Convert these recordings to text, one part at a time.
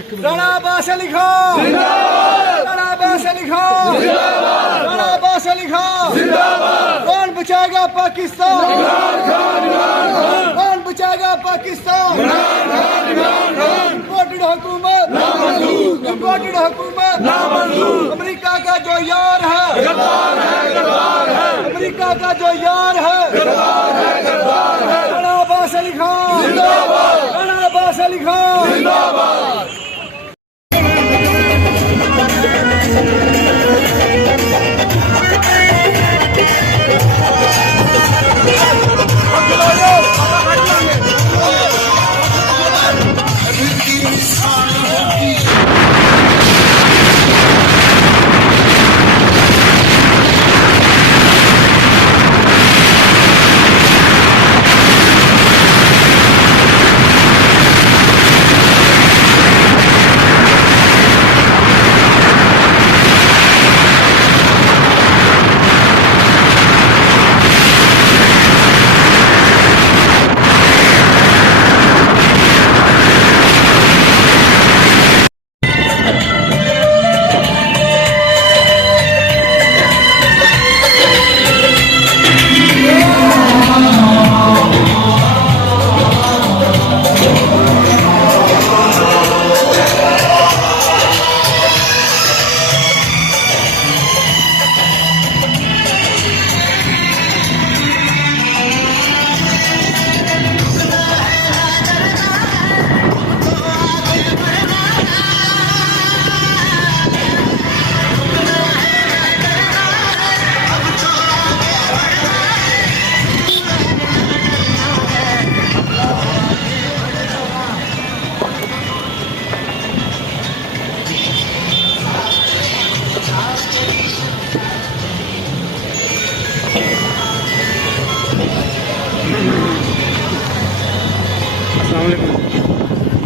राणा अब्बास अली खान जिंदाबाद, राणा अब्बास अली खान जिंदाबाद, राणा अब्बास अली खान जिंदाबाद। कौन बचाएगा पाकिस्तान? कौन बचाएगा पाकिस्तान? इम्पोर्टेड हुकूमत नामंजूर, इम्पोर्टेड हुकूमत नामंजूर। अमेरिका का जो यार है गद्दार है, गद्दार है। अमेरिका का जो यार है गद्दार है, गद्दार है। राणा अब्बास अली खान जिंदाबाद, राणा अब्बास अली खान जिंदाबाद।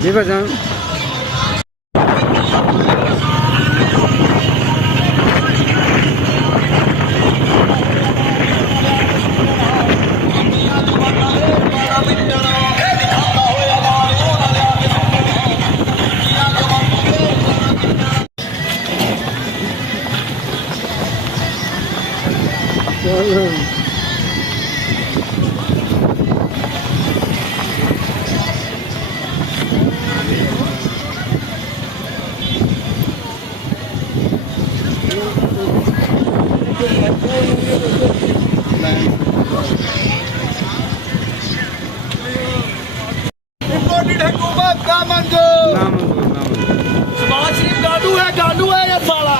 जी भाईजान इम्पोर्टेड हुकूमत नामंजूर। शहबाज शरीफ गांडू है ये साला।